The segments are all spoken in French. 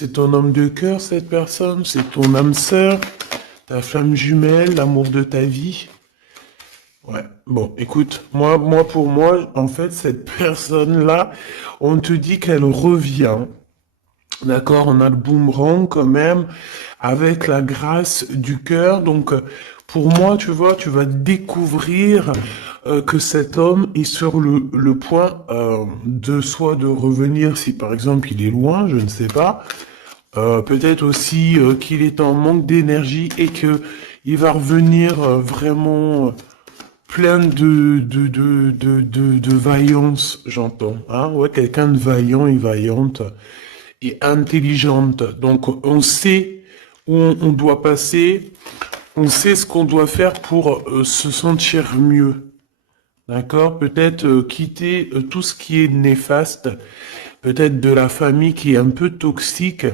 C'est ton homme de cœur, cette personne, c'est ton âme sœur, ta flamme jumelle, l'amour de ta vie. Ouais, bon, écoute, pour moi, en fait, cette personne-là, on te dit qu'elle revient. D'accord, on a le boomerang quand même, avec la grâce du cœur. Donc, pour moi, tu vois, tu vas découvrir que cet homme est sur le point de soit de revenir, si par exemple il est loin, je ne sais pas. Peut-être aussi qu'il est en manque d'énergie et que il va revenir vraiment plein de vaillance, j'entends. Hein, ouais, quelqu'un de vaillant et vaillante et intelligente. Donc, on sait où on doit passer, on sait ce qu'on doit faire pour se sentir mieux. D'accord? Peut-être quitter tout ce qui est néfaste, peut-être de la famille qui est un peu toxique.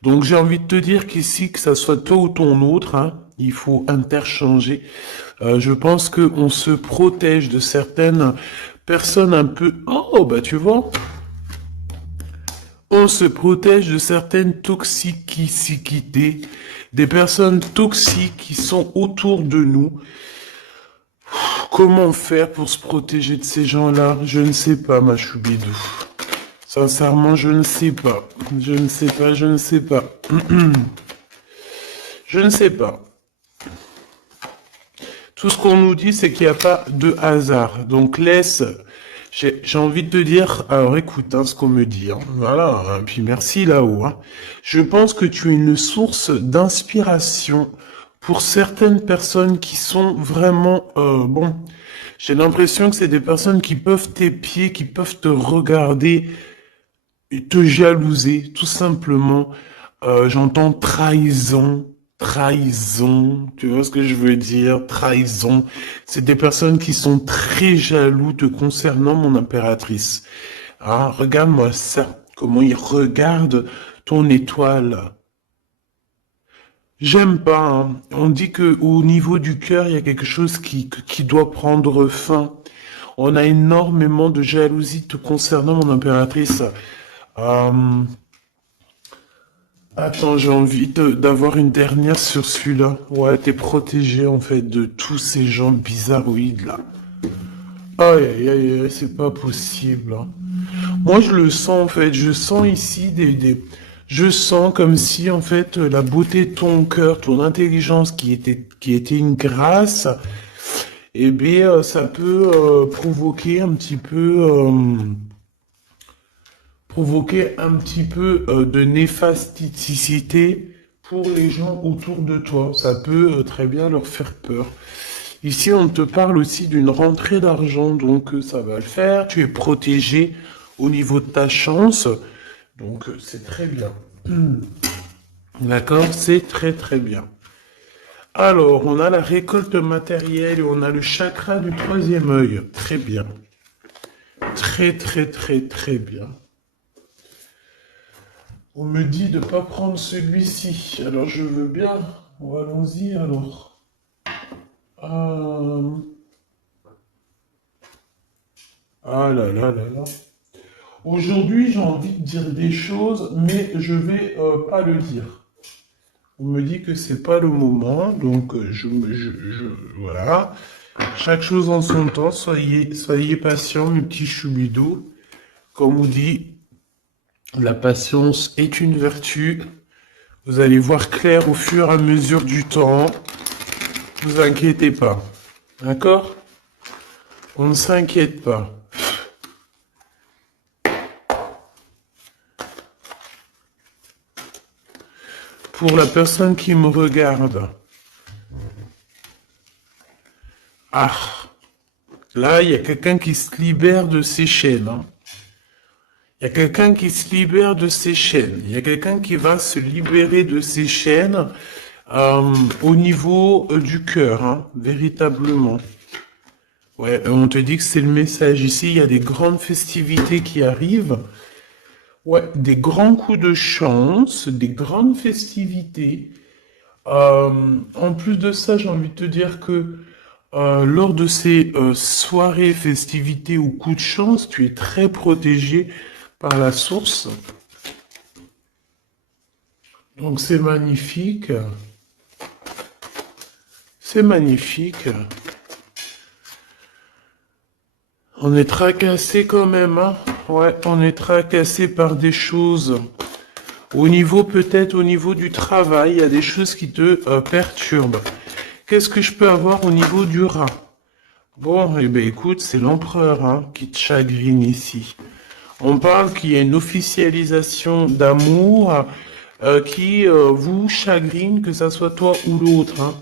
Donc, j'ai envie de te dire qu'ici, que ça soit toi ou ton autre, hein, il faut interchanger. Je pense que on se protège de certaines personnes un peu... Oh, bah tu vois, on se protège de certaines toxicités, des personnes toxiques qui sont autour de nous. Comment faire pour se protéger de ces gens-là? Je ne sais pas, ma choubidou. Sincèrement, je ne sais pas. Je ne sais pas, je ne sais pas. Je ne sais pas. Tout ce qu'on nous dit, c'est qu'il n'y a pas de hasard. Donc laisse... J'ai envie de te dire, alors écoute hein, ce qu'on me dit, hein, voilà, hein, puis merci là-haut. Hein. Je pense que tu es une source d'inspiration pour certaines personnes qui sont vraiment, bon, j'ai l'impression que c'est des personnes qui peuvent t'épier, qui peuvent te regarder, et te jalouser, tout simplement. J'entends trahison, trahison, tu vois ce que je veux dire, trahison. C'est des personnes qui sont très jaloux te concernant, mon impératrice. Ah, regarde-moi ça, comment ils regardent ton étoile. J'aime pas, hein. On dit que au niveau du cœur, il y a quelque chose qui doit prendre fin. On a énormément de jalousie te concernant, mon impératrice. Euh, Attends, j'ai envie d'avoir une dernière sur celui-là. Ouais, t'es protégé en fait de tous ces gens bizarroïdes là. Aïe, aïe, aïe, aïe, c'est pas possible. Hein. Moi, je le sens en fait. Je sens ici je sens comme si en fait la beauté de ton cœur, ton intelligence qui était une grâce, eh bien, ça peut provoquer un petit peu. Provoquer un petit peu de néfasticité pour les gens autour de toi. Ça peut très bien leur faire peur. Ici, on te parle aussi d'une rentrée d'argent, donc ça va le faire. Tu es protégé au niveau de ta chance, donc c'est très bien. D'accord? C'est très très bien. Alors, on a la récolte matérielle et on a le chakra du troisième œil. Très bien. Très très très très bien. On me dit de ne pas prendre celui-ci. Alors je veux bien. Allons-y alors. Euh... Ah là là là là. Aujourd'hui j'ai envie de dire des choses, mais je vais pas le dire. On me dit que c'est pas le moment, donc voilà. Chaque chose en son temps. Soyez patients, mes petits choubidous. Comme on dit, la patience est une vertu. Vous allez voir clair au fur et à mesure du temps. Ne vous inquiétez pas. D'accord? On ne s'inquiète pas. Pour la personne qui me regarde. Ah. Là, il y a quelqu'un qui se libère de ses chaînes. Hein. Il y a quelqu'un qui se libère de ses chaînes. Il y a quelqu'un qui va se libérer de ses chaînes au niveau du cœur, hein, véritablement. Ouais, on te dit que c'est le message. Ici, il y a des grandes festivités qui arrivent. Ouais, des grands coups de chance, des grandes festivités. En plus de ça, j'ai envie de te dire que lors de ces soirées, festivités ou coups de chance, tu es très protégé par la source. Donc c'est magnifique. C'est magnifique. On est tracassé quand même, hein. Ouais, on est tracassé par des choses. Au niveau, peut-être au niveau du travail, il y a des choses qui te perturbent. Qu'est-ce que je peux avoir au niveau du rat? Bon, eh ben écoute, c'est l'empereur hein, qui te chagrine ici. On parle qu'il y a une officialisation d'amour qui vous chagrine, que ça soit toi ou l'autre. Hein.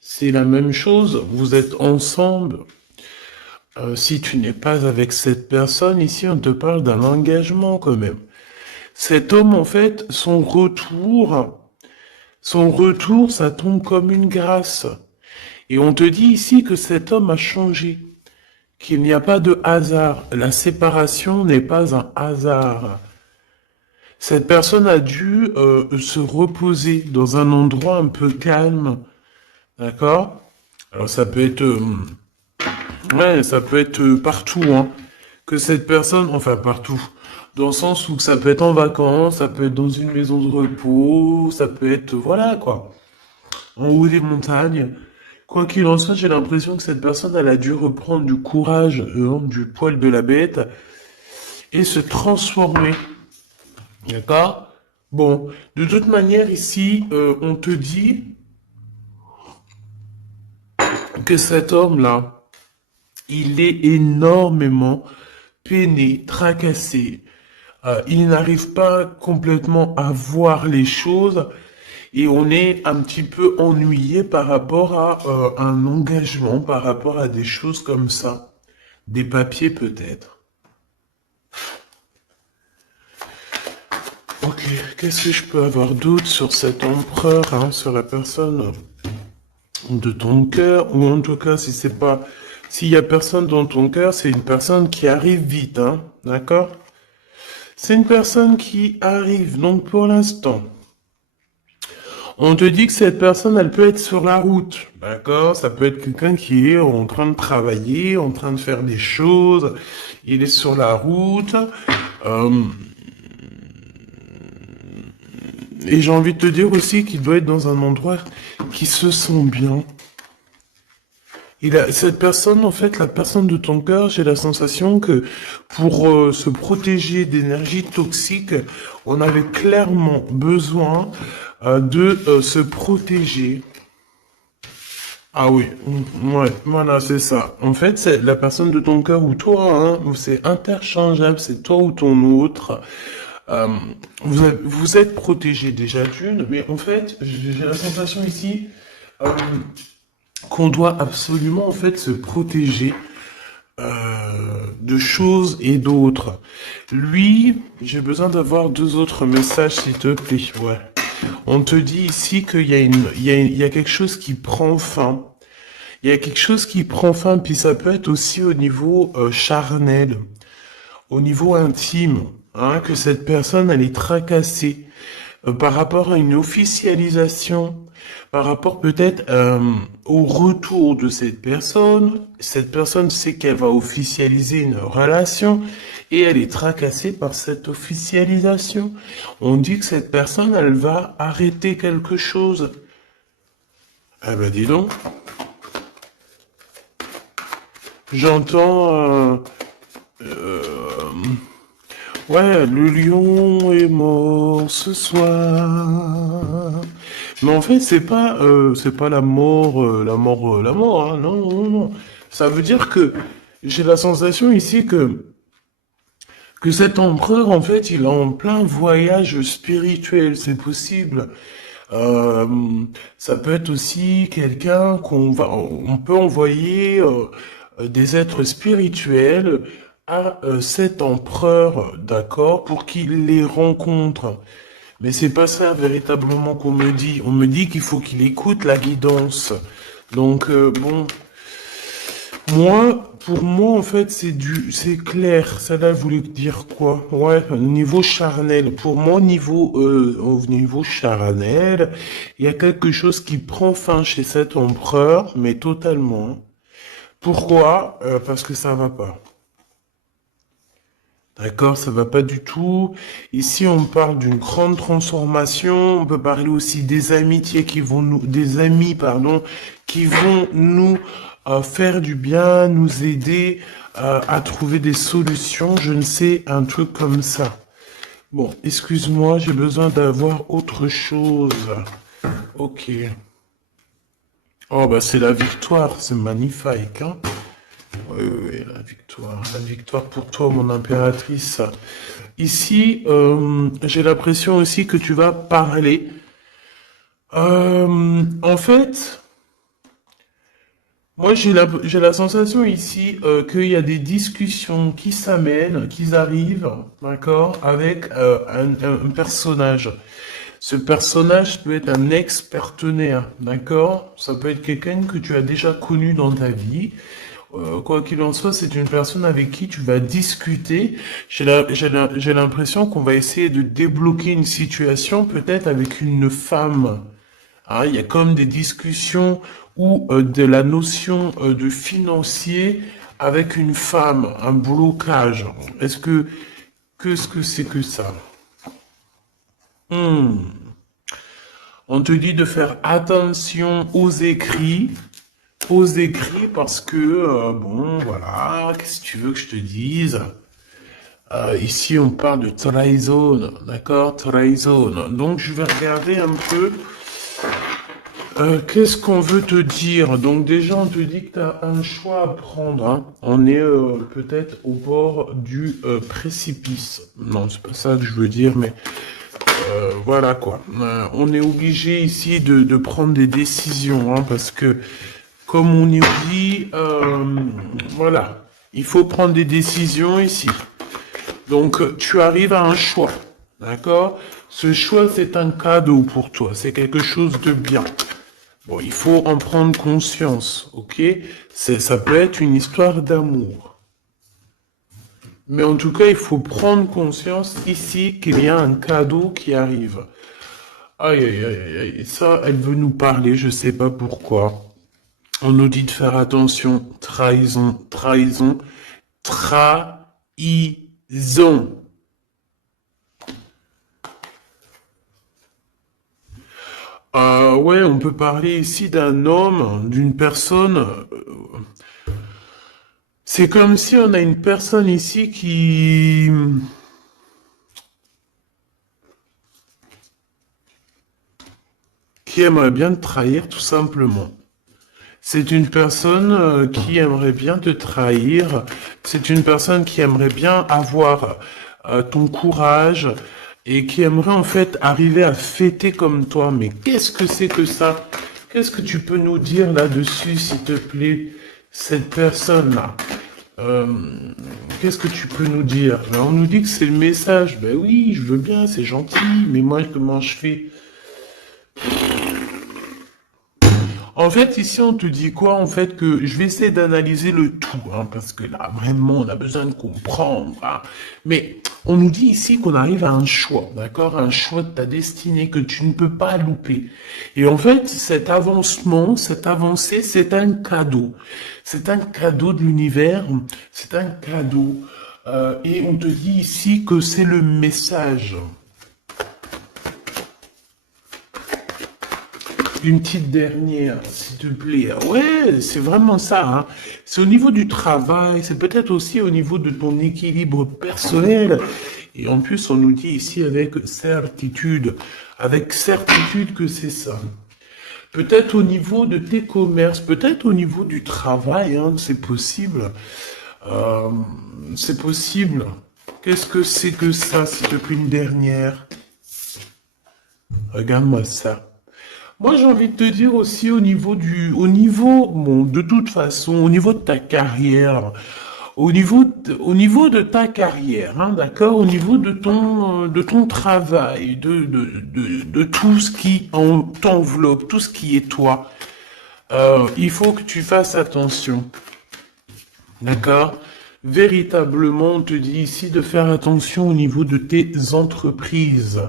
C'est la même chose, vous êtes ensemble. Si tu n'es pas avec cette personne, ici on te parle d'un engagement quand même. Cet homme, en fait, son retour, ça tombe comme une grâce. Et on te dit ici que cet homme a changé, qu'il n'y a pas de hasard. La séparation n'est pas un hasard. Cette personne a dû se reposer dans un endroit un peu calme, d'accord? Alors ça peut être, ouais, ça peut être partout, hein. Que cette personne, enfin partout, dans le sens où ça peut être en vacances, ça peut être dans une maison de repos, ça peut être, voilà quoi, en haut des montagnes. Quoi qu'il en soit, j'ai l'impression que cette personne, elle a dû reprendre du courage, du poil de la bête, et se transformer. D'accord? Bon, de toute manière, ici, on te dit que cet homme-là, il est énormément peiné, tracassé. Il n'arrive pas complètement à voir les choses et on est un petit peu ennuyé par rapport à un engagement, par rapport à des choses comme ça. Des papiers peut-être. Ok, qu'est-ce que je peux avoir d'autre sur cet empereur, hein, sur la personne de ton cœur, ou en tout cas, si c'est pas, s'il y a personne dans ton cœur, c'est une personne qui arrive vite, hein, d'accord? C'est une personne qui arrive, donc pour l'instant, on te dit que cette personne, elle peut être sur la route, d'accord? Ça peut être quelqu'un qui est en train de travailler, en train de faire des choses, il est sur la route, euh, et j'ai envie de te dire aussi qu'il doit être dans un endroit qui se sent bien. Cette personne, en fait, la personne de ton cœur, j'ai la sensation que pour se protéger d'énergie toxique, on avait clairement besoin de se protéger. Ah oui, ouais, voilà, c'est ça. En fait, c'est la personne de ton cœur ou toi, hein, c'est interchangeable, c'est toi ou ton autre. Euh, vous êtes protégé déjà d'une, mais en fait, j'ai la sensation ici euh, qu'on doit absolument en fait se protéger de choses et d'autres. Lui, j'ai besoin d'avoir deux autres messages, s'il te plaît. Ouais. On te dit ici qu'il y a il y a quelque chose qui prend fin. Il y a quelque chose qui prend fin, puis ça peut être aussi au niveau charnel, au niveau intime, hein, que cette personne, elle est tracassée par rapport à une officialisation, par rapport peut-être au retour de cette personne. Cette personne sait qu'elle va officialiser une relation et elle est tracassée par cette officialisation. On dit que cette personne, elle va arrêter quelque chose. Ah ben dis donc, j'entends... ouais, le lion est mort ce soir. Mais en fait, c'est pas la mort, hein. Non, non, non. Ça veut dire que j'ai la sensation ici que cet empereur, en fait, il est en plein voyage spirituel. C'est possible. Euh, Ça peut être aussi quelqu'un on peut envoyer des êtres spirituels à cet empereur, d'accord, pour qu'il les rencontre. Mais c'est pas ça véritablement qu'on me dit. On me dit qu'il faut qu'il écoute la guidance. Donc bon, pour moi en fait c'est clair. Ça là voulait dire quoi? Ouais, niveau charnel. Pour moi au niveau charnel, il y a quelque chose qui prend fin chez cet empereur, mais totalement. Pourquoi? Parce que ça va pas. D'accord, ça va pas du tout. Ici, on parle d'une grande transformation. On peut parler aussi des amitiés qui vont nous, des amis, pardon, qui vont nous faire du bien, nous aider à trouver des solutions. Je ne sais, un truc comme ça. Bon, excuse-moi, j'ai besoin d'avoir autre chose. Ok. Oh, bah, c'est la victoire, c'est magnifique, hein. Oui, oui, oui, la victoire pour toi, mon impératrice. Ici, j'ai l'impression aussi que tu vas parler. En fait, moi, j'ai la sensation ici qu'il y a des discussions qui s'amènent, qui arrivent, d'accord, avec un personnage. Ce personnage peut être un ex-partenaire, d'accord? Ça peut être quelqu'un que tu as déjà connu dans ta vie. Quoi qu'il en soit, c'est une personne avec qui tu vas discuter. J'ai l'impression qu'on va essayer de débloquer une situation, peut-être avec une femme. Hein, il y a comme des discussions ou de la notion de financier avec une femme, un blocage. Qu'est-ce que c'est que ça? On te dit de faire attention aux écrits parce que, bon, voilà, qu'est-ce que tu veux que je te dise? Ici, on parle de trahison, d'accord? Trahison. Donc, je vais regarder un peu, qu'est-ce qu'on veut te dire? Donc, déjà, on te dit que tu as un choix à prendre, hein. On est peut-être au bord du précipice. Non, c'est pas ça que je veux dire, mais voilà quoi. On est obligé ici de prendre des décisions, hein, parce que comme on y dit, voilà, il faut prendre des décisions ici. Donc tu arrives à un choix, d'accord? Ce choix c'est un cadeau pour toi, c'est quelque chose de bien. Bon, il faut en prendre conscience, ok? Ça peut être une histoire d'amour. Mais en tout cas, il faut prendre conscience ici qu'il y a un cadeau qui arrive. Aïe, aïe, aïe, aïe, aïe. Ça, elle veut nous parler, je sais pas pourquoi. On nous dit de faire attention. Trahison, trahison, trahison. Ouais, on peut parler ici d'un homme, d'une personne. C'est comme si on a une personne ici qui aimerait bien te trahir tout simplement. C'est une personne qui aimerait bien te trahir. C'est une personne qui aimerait bien avoir ton courage et qui aimerait en fait arriver à fêter comme toi. Mais qu'est-ce que c'est que ça? Qu'est-ce que tu peux nous dire là-dessus, s'il te plaît, cette personne-là? Euh, Qu'est-ce que tu peux nous dire? Ben, on nous dit que c'est le message. Ben oui, je veux bien, c'est gentil, mais moi, comment je fais? En fait, ici, on te dit quoi? En fait, que je vais essayer d'analyser le tout, hein, parce que là, vraiment, on a besoin de comprendre, hein. Mais on nous dit ici qu'on arrive à un choix, d'accord? Un choix de ta destinée que tu ne peux pas louper. Et en fait, cet avancement, cette avancée, c'est un cadeau. C'est un cadeau de l'univers, c'est un cadeau. Et on te dit ici que c'est le message. Une petite dernière, s'il te plaît. Ouais, c'est vraiment ça, hein. C'est au niveau du travail, c'est peut-être aussi au niveau de ton équilibre personnel. Et en plus, on nous dit ici avec certitude que c'est ça. Peut-être au niveau de tes commerces, peut-être au niveau du travail, hein, c'est possible. Euh, c'est possible. Qu'est-ce que c'est que ça, s'il te plaît, une dernière? Regarde-moi ça. Moi, j'ai envie de te dire aussi bon, de toute façon, au niveau de ta carrière, au niveau de ta carrière, hein, d'accord, au niveau de ton travail, de tout ce qui t'enveloppe, tout ce qui est toi, il faut que tu fasses attention, d'accord? Véritablement, on te dit ici de faire attention au niveau de tes entreprises.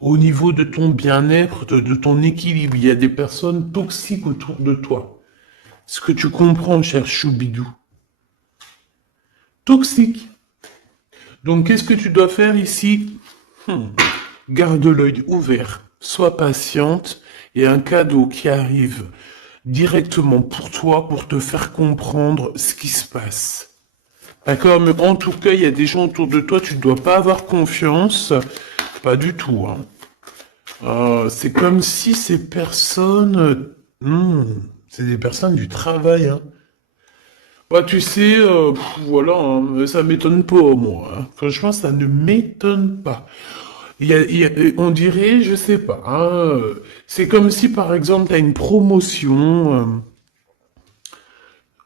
Au niveau de ton bien-être, de ton équilibre, il y a des personnes toxiques autour de toi. Ce que tu comprends, cher Choubidou. Toxique. Donc, qu'est-ce que tu dois faire ici? Garde l'œil ouvert, sois patiente, il y a un cadeau qui arrive directement pour toi pour te faire comprendre ce qui se passe. D'accord? Mais en tout cas, il y a des gens autour de toi, tu ne dois pas avoir confiance. Pas du tout, hein. C'est comme si ces personnes... c'est des personnes du travail, hein. Bah, tu sais, voilà, hein, ça m'étonne pas, moi, hein. Franchement, ça ne m'étonne pas. On dirait, je sais pas, hein, c'est comme si, par exemple, tu as une promotion.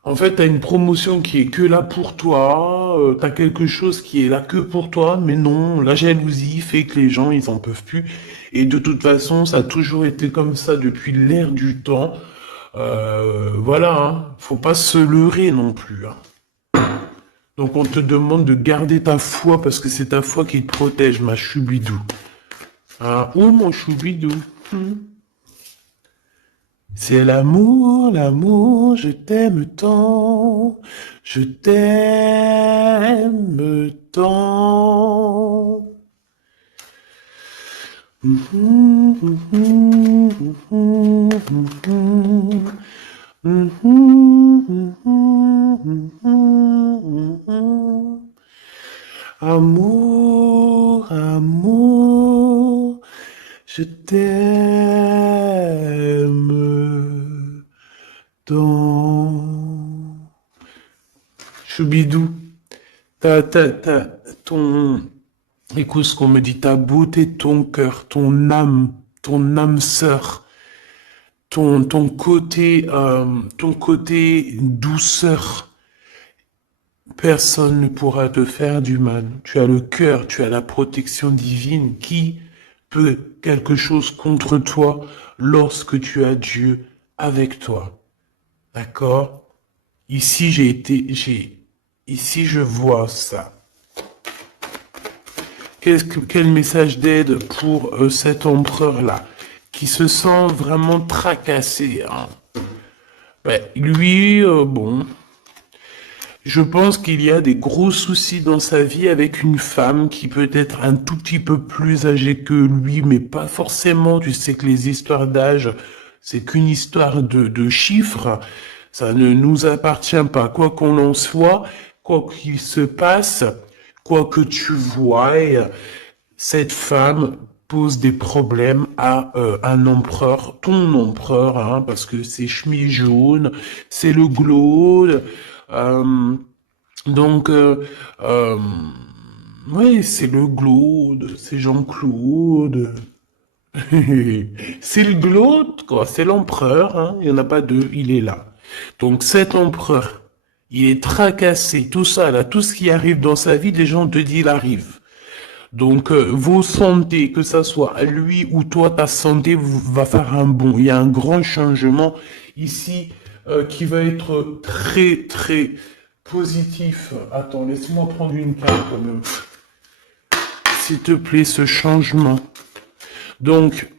En fait, tu as une promotion qui est que là pour toi. Tu as quelque chose qui est là que pour toi. Mais non, la jalousie fait que les gens, ils en peuvent plus. Et de toute façon, ça a toujours été comme ça depuis l'ère du temps. Voilà, hein, faut pas se leurrer non plus, hein. Donc on te demande de garder ta foi parce que c'est ta foi qui te protège, ma choubidou. Ah, oh mon choubidou. C'est l'amour, l'amour, je t'aime tant, je t'aime tant. Amour, amour, je t'aime tant. Choubidou, ton, écoute ce qu'on me dit, ta beauté, ton cœur, ton âme sœur, ton côté douceur. Personne ne pourra te faire du mal. Tu as le cœur, tu as la protection divine. Qui peut quelque chose contre toi lorsque tu as Dieu avec toi? D'accord? Ici je vois ça. Quel message d'aide pour cet empereur-là, qui se sent vraiment tracassé, hein? Ben, lui, bon, je pense qu'il y a des gros soucis dans sa vie avec une femme qui peut être un tout petit peu plus âgée que lui, mais pas forcément. Tu sais que les histoires d'âge, c'est qu'une histoire de chiffres. Ça ne nous appartient pas. Quoi qu'on en soit, quoi qu'il se passe, quoi que tu voies, cette femme pose des problèmes à un empereur, ton empereur, hein, parce que c'est chemise jaune, c'est le glaude, euh, donc, ouais, c'est le glaude, c'est Jean-Claude, c'est le glaude, quoi, c'est l'empereur, hein, il n'y en a pas deux, il est là. Donc cet empereur, il est tracassé, tout ça, là, tout ce qui arrive dans sa vie, les gens te disent, il arrive. Donc, vos santé, que ça soit à lui ou toi, ta santé va faire un bond. Il y a un grand changement ici qui va être très, très positif. Attends, laisse-moi prendre une carte quand même. S'il te plaît, ce changement. Donc,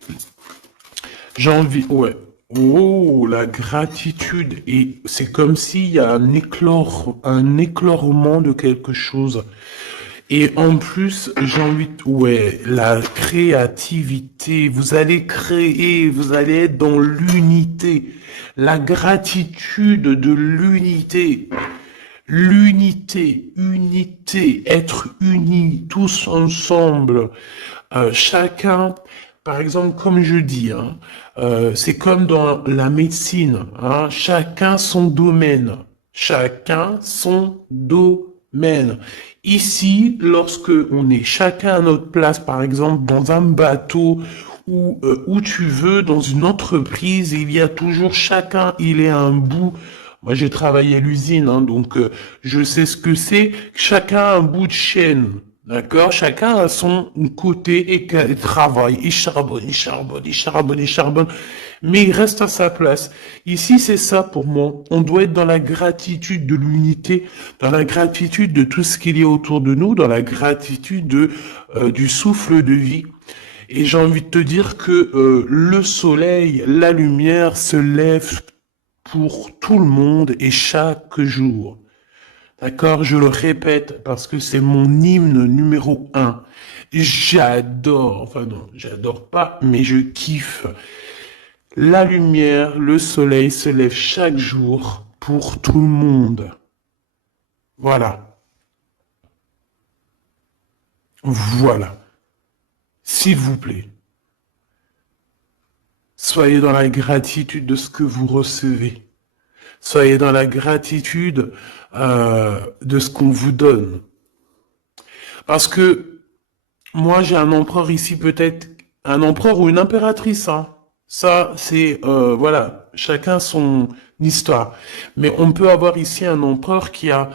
j'ai envie... Ouais. Oh, la gratitude. Et c'est comme s'il y a un éclorement de quelque chose. Et en plus, j'ai envie de... Ouais, la créativité. Vous allez créer, vous allez être dans l'unité. La gratitude de l'unité. L'unité, unité, être unis, tous ensemble. Chacun, par exemple, comme je dis, hein, c'est comme dans la médecine, hein, chacun son domaine. Chacun son domaine. Ici, lorsque on est chacun à notre place, par exemple, dans un bateau ou où tu veux, dans une entreprise, il y a toujours chacun, il est à un bout. Moi, j'ai travaillé à l'usine, hein, donc je sais ce que c'est. Chacun a un bout de chaîne, d'accord? Chacun a son côté et travaille, il charbonne, il charbonne, il charbonne, il charbonne, mais il reste à sa place. Ici, c'est ça pour moi. On doit être dans la gratitude de l'unité, dans la gratitude de tout ce qu'il y a autour de nous, dans la gratitude du souffle de vie. Et j'ai envie de te dire que le soleil, la lumière se lève pour tout le monde et chaque jour. D'accord? Je le répète parce que c'est mon hymne numéro un. J'adore, enfin non, j'adore pas, mais je kiffe. La lumière, le soleil se lève chaque jour pour tout le monde. Voilà. Voilà. S'il vous plaît, soyez dans la gratitude de ce que vous recevez. Soyez dans la gratitude de ce qu'on vous donne. Parce que moi, j'ai un empereur ici, peut-être un empereur ou une impératrice. Hein. Ça, c'est voilà, chacun son histoire. Mais on peut avoir ici un empereur qui a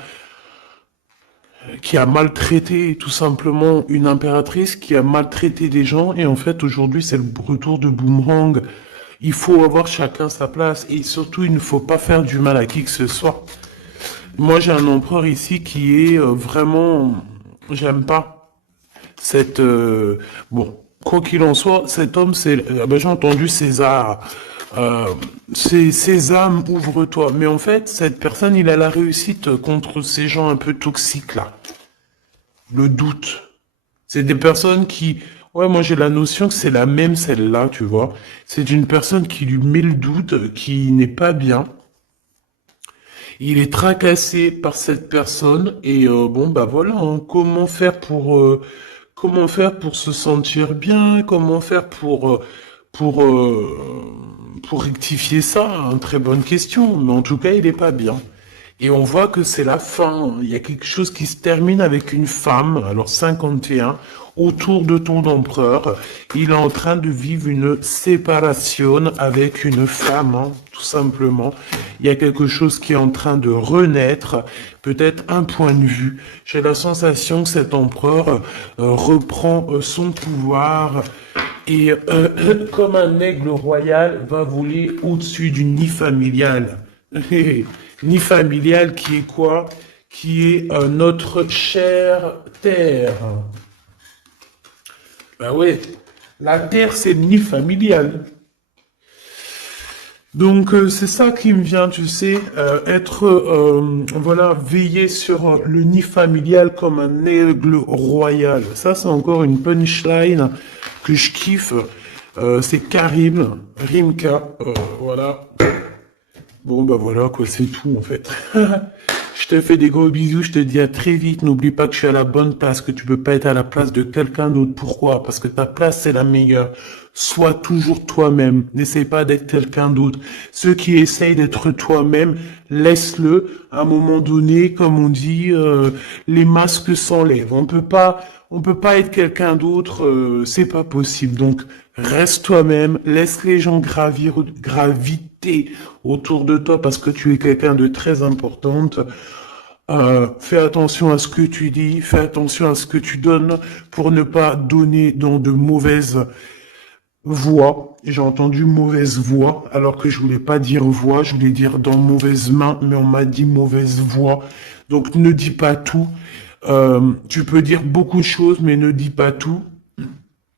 maltraité tout simplement une impératrice, qui a maltraité des gens, et en fait aujourd'hui c'est le retour de boomerang. Il faut avoir chacun sa place, et surtout il ne faut pas faire du mal à qui que ce soit. Moi j'ai un empereur ici qui est vraiment, j'aime pas cette, bon, quoi qu'il en soit, cet homme c'est, j'ai entendu César, euh, c'est Sésame, ouvre-toi. Mais en fait, cette personne, il a la réussite contre ces gens un peu toxiques là. Le doute. C'est des personnes qui... Ouais, moi j'ai la notion que c'est la même celle-là, tu vois. C'est une personne qui lui met le doute, qui n'est pas bien. Il est tracassé par cette personne et bon bah voilà, hein. Comment faire pour se sentir bien, comment faire pour euh, pour rectifier ça, hein. Très bonne question, mais en tout cas il est pas bien. Et on voit que c'est la fin. Il y a quelque chose qui se termine avec une femme, alors 51, autour de ton empereur. Il est en train de vivre une séparation avec une femme, hein, tout simplement. Il y a quelque chose qui est en train de renaître, peut-être un point de vue. J'ai la sensation que cet empereur reprend son pouvoir et comme un aigle royal va voler au-dessus du nid familial. Nid familial qui est quoi? Qui est notre chère terre. Ben ouais, la terre c'est le nid familial. Donc c'est ça qui me vient, tu sais, être, voilà, veiller sur le nid familial comme un aigle royal. Ça c'est encore une punchline que je kiffe. C'est Karim, Rimka, voilà. Bon bah voilà quoi, c'est tout en fait. Je te fais des gros bisous, je te dis à très vite. N'oublie pas que je suis à la bonne place, que tu peux pas être à la place de quelqu'un d'autre. Pourquoi? Parce que ta place c'est la meilleure. Sois toujours toi-même. N'essaie pas d'être quelqu'un d'autre. Ceux qui essayent d'être toi-même, laisse-le. À un moment donné, comme on dit, les masques s'enlèvent. On peut pas être quelqu'un d'autre. C'est pas possible. Donc reste toi-même. Laisse les gens graviter autour de toi parce que tu es quelqu'un de très importante. Fais attention à ce que tu dis, fais attention à ce que tu donnes pour ne pas donner dans de mauvaises voix. J'ai entendu mauvaise voix alors que je voulais pas dire voix, je voulais dire dans mauvaise main, mais on m'a dit mauvaise voix. Donc ne dis pas tout. Tu peux dire beaucoup de choses, mais ne dis pas tout.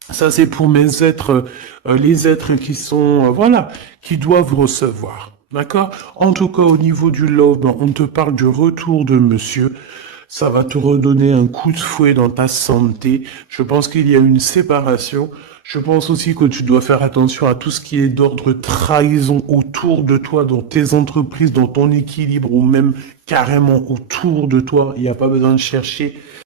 Ça, c'est pour mes êtres, les êtres qui sont, voilà, qui doivent recevoir. D'accord? En tout cas, au niveau du love, ben, on te parle du retour de monsieur. Ça va te redonner un coup de fouet dans ta santé. Je pense qu'il y a une séparation. Je pense aussi que tu dois faire attention à tout ce qui est d'ordre trahison autour de toi, dans tes entreprises, dans ton équilibre ou même carrément autour de toi. Il n'y a pas besoin de chercher.